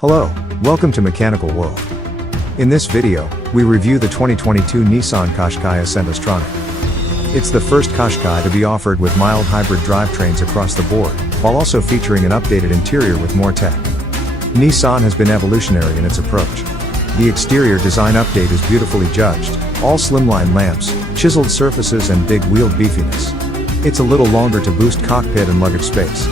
Hello, welcome to Mechanical World. In this video, we review the 2022 Nissan Qashqai 𝐼𝐻𝐻𝐷𝐻𝐻. It's the first Qashqai to be offered with mild hybrid drivetrains across the board, while also featuring an updated interior with more tech. Nissan has been evolutionary in its approach. The exterior design update is beautifully judged, all slimline lamps, chiseled surfaces and big wheeled beefiness. It's a little longer to boost cockpit and luggage space.